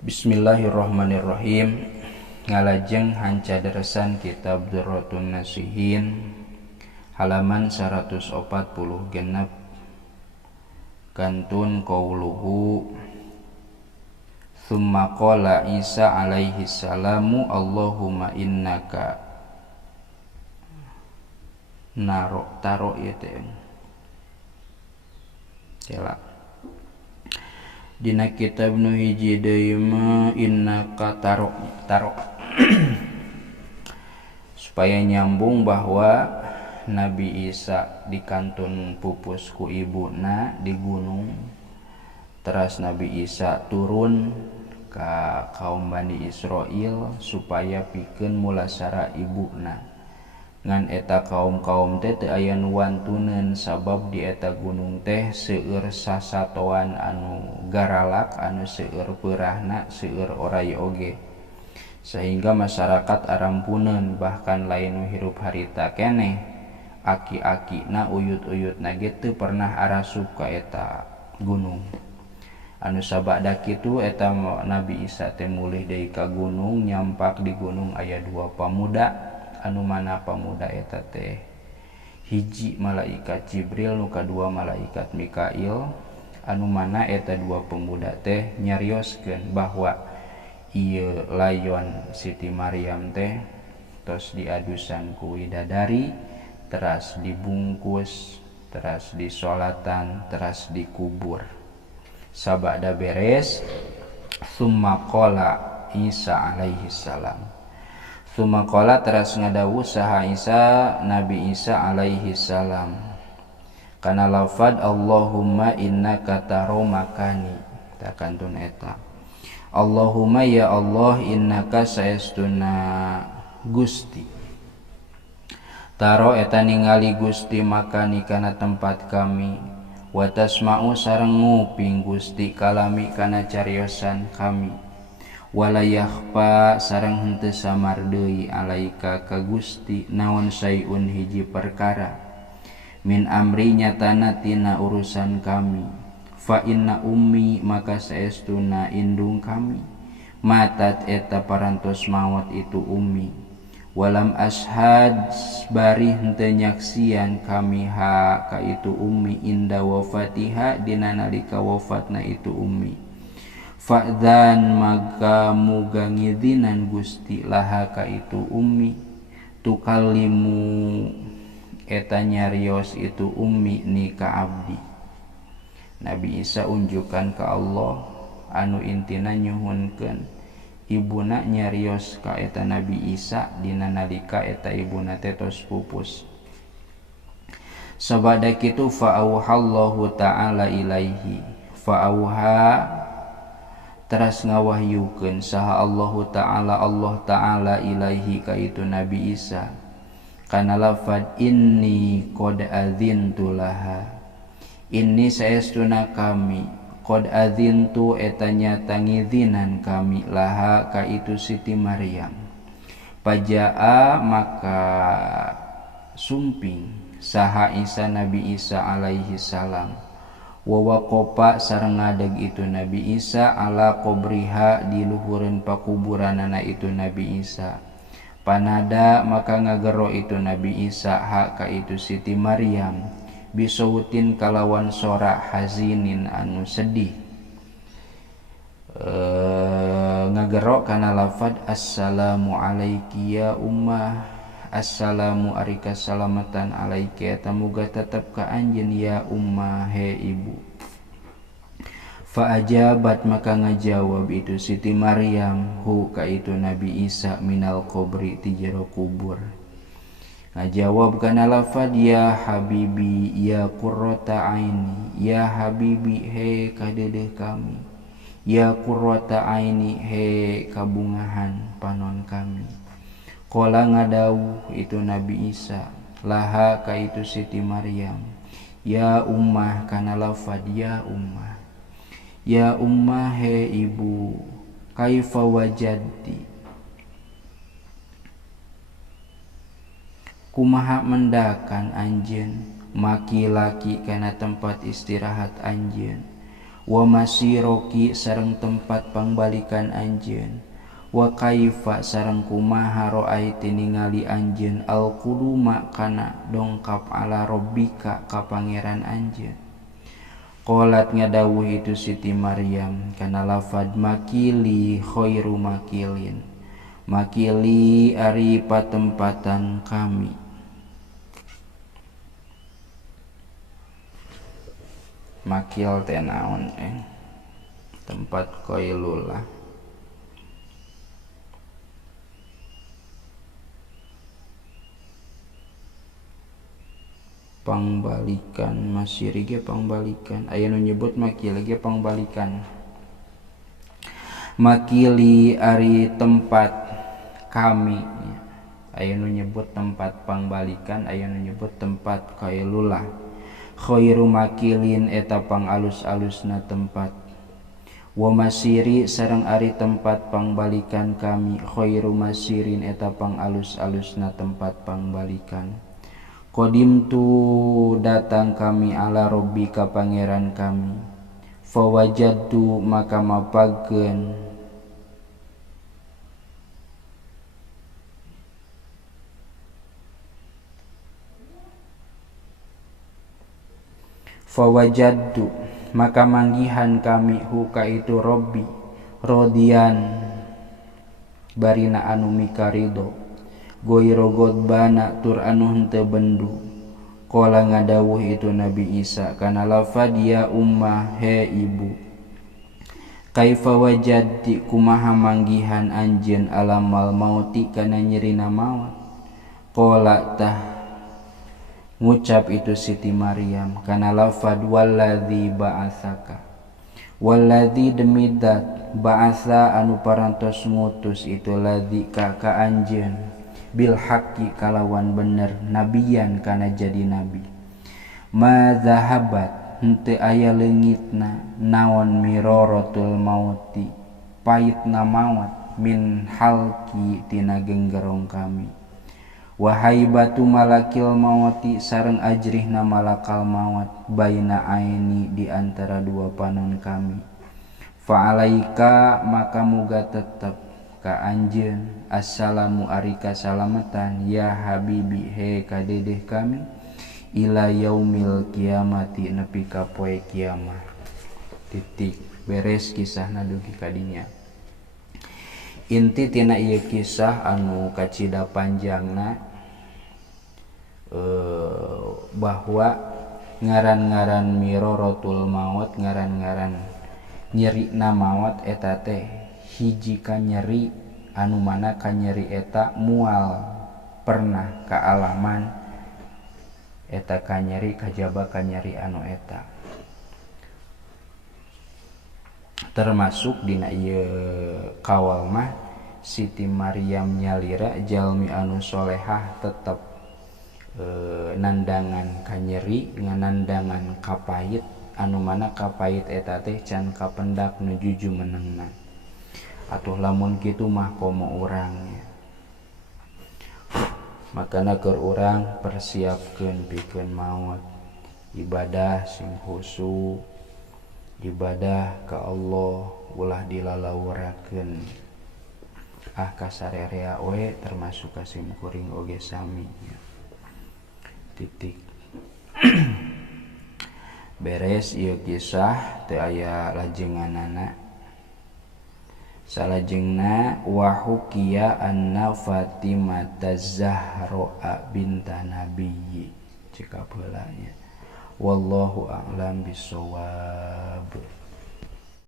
Bismillahirrahmanirrahim. Ngalajeng hanca deresan kitab Durratun Nasihin halaman 140 genep kantun qauluhu Tsumma qala Isa alaihi salamu Allahumma innaka taro ieu teh dina kitab nu hiji deui mah innaka taro supaya nyambung bahwa Nabi Isa dikantun pupus ku ibuna di gunung, teras Nabi Isa turun ka kaum Bani Israil supaya pikeun mulasara ibuna. Ngan eta kaum-kaum teh teu aya nu wantuneun sabab di eta gunung teh seueur sasatoan anu garalak, anu seueur peurahna, seueur oray oge. Sehingga masyarakat arampuneun, bahkan lain nu hirup harita keneh aki-akina uyut-uyutna ge teu pernah arasup ka eta gunung. Anu sabada kitu eta Nabi Isa teh mulih deui ka gunung, nyampak di gunung aya dua pamuda. Anu mana pamuda eta teh hiji malaikat Jibril, nu kadua malaikat Mikail. Anu mana eta dua pemuda teh nyarioskeun bahwa ieu layon Siti Maryam teh tos diadusan ku widadari, teras dibungkus, teras disolatan, teras dikubur. Sabada beres tsumma qala Isa alaihi salam. Tsumma teras ngadawuh saha Isa, Nabi Isa alaihi salam, kana lafad Allahumma innaka taro makani, takantun eta Allahumma ya Allah innaka saestuna Gusti taro eta ningali Gusti makani kana tempat kami, wa tasma'u sareng nguping Gusti kalami kana cariosan kami, wala yakhfa sareng henteu samar deui alaika ka Gusti naon sayun hiji perkara, min amri nyatana tina urusan kami, fa inna ummi maka saestuna indung kami, matat eta parantos maot itu ummi, walam ashad bari henteu nyaksian kami ha ka itu ummi inda wafatiha dina nalika wafatna itu ummi, fa'dzan maka muga ngidzinan Gusti laha ka itu ummi, tukallimu eta nyarios itu ummi ni ka abdi. Nabi Isa unjukan ka Allah anu intina nyuhunkeun ibuna nyarios ka eta Nabi Isa dina nalika eta ibuna teh tos pupus. Sabada kitu fa'auhallahu ta'ala ilaihi, fa'auha teras ngawahyukeun saha Allah Ta'ala ilaihi ka itu Nabi Isa kana lafad inni qad adzintu laha, inni saestuna kami qad adzintu eta nyata ngidzinan kami laha ka itu Siti Maryam, pajaa maka sumping saha Isa Nabi Isa alaihi salam, wa waqafa sareng ngadeg itu Nabi Isa ala qabriha di luhureun pakuburanana itu Nabi Isa, panada maka ngagero itu Nabi Isa ha ka itu Siti Maryam bisautin kalawan sora hazinin anu sedih, ngagero kana lafad assalamu alayki ya ummah, assalamu ari kasalamatan alaiki eta muga tetep ka anjeun ya ummah he ibu. Fa ajabat maka ngajawab itu Siti Maryam hu ka itu Nabi Isa minal qabri ti jero kubur, ngajawab kana lafad ya habibi ya qurrata aini, ya habibi he kadedeh kami, ya qurrata aini he kabungahan panon kami. Qala ngadawuh itu Nabi Isa laha ka itu Siti Maryam, ya ummah kana lafad ya ummah, ya ummah he ibu, kaifa wajadti kumaha mendakan anjeun maki laki kana tempat istirahat anjeun, wa masiroki sareng tempat pangbalikan anjeun, wa kaifa sareng kumaha ra'aiti ningali anjeun al quduma kana dongkap ala rabbika ka pangeran anjeun. Qalat ngadawuh itu Siti Maryam kana lafad makili khairu makilin, makili ari patempatan kami. Makil teh naon tempat qailullah. Pangbalikan masiri ge pangbalikan, aya nu nyebut makil ge pangbalikan. Makili ari tempat kami, aya nu nyebut tempat pangbalikan, aya nu nyebut tempat qailullah. Khairu makilin eta pangalus-alusna tempat, wa masiri sareng ari tempat pangbalikan kami, khairu masirin eta pangalus-alusna tempat pangbalikan. Qadimtu datang kami ala rabbika pangeran kami, fawajadtu maka mapagkeun fawajadtu maka manggihan kami huka itu Robbi rodian barina anu mikarido, goiro godbana tur anu henteu bendu. Qala ngadawuh itu Nabi Isa kana lafad ya ummah he ibu, kaifa wajadti kumaha manggihan anjeun alamal mauti kana nyerina maut. Qala tah ngucap itu Siti Maryam kana lafad walladzi ba'atsaka, walladzi demi dat ba'atsa anu parantos ngutus itu ladzi ka anjeun bil haqqi kalawan bener nabiyan kana jadi nabi. Ma zahabat henteu aya leungitna naon miraratul mauti pahitna maut min halki tina genggerong kami, wahai batu malakil mauti sareng ajrihna malakal maut baina aini di antara dua panon kami. Fa'alaika maka muga tetep ka anjeun assalamu ari kasalamatan ya habibi he kadedeh kami ila yaumil kiamati nepi ka poe kiamat. Titik. Beres kisahna dugi kadinya. Inti tina ieu kisah anu kacida panjangna bahwa ngaran-ngaran miraratul maut, ngaran-ngaran nyerina maut eta teh hiji ka nyeri anu mana ka nyeri eta mual pernah kaalaman, eta ka nyeri kajaba ka nyeri anu eta. Termasuk dina ieu kawal mah Siti Maryam nyalira jalmi anu solehah tetep nandangan ka nyeri nganandangan kapait anu mana kapait eta teh can kapendak nujuju menengna. Atuh lamun kitu mah komo urangnya, makana keur urang persiapkeun pikeun maut, ibadah sing khusyuk, ibadah ka Allah ulah dilalawurakeun. Kasararea we termasuk kasim kuring oge sami. Titik. Beres ieu kisah teu aya lajenganana. Salajengna wa hukiya anna Fatimah Zahra binta Nabiyyi cekap heula nya. Wallahu a'lam bishawab.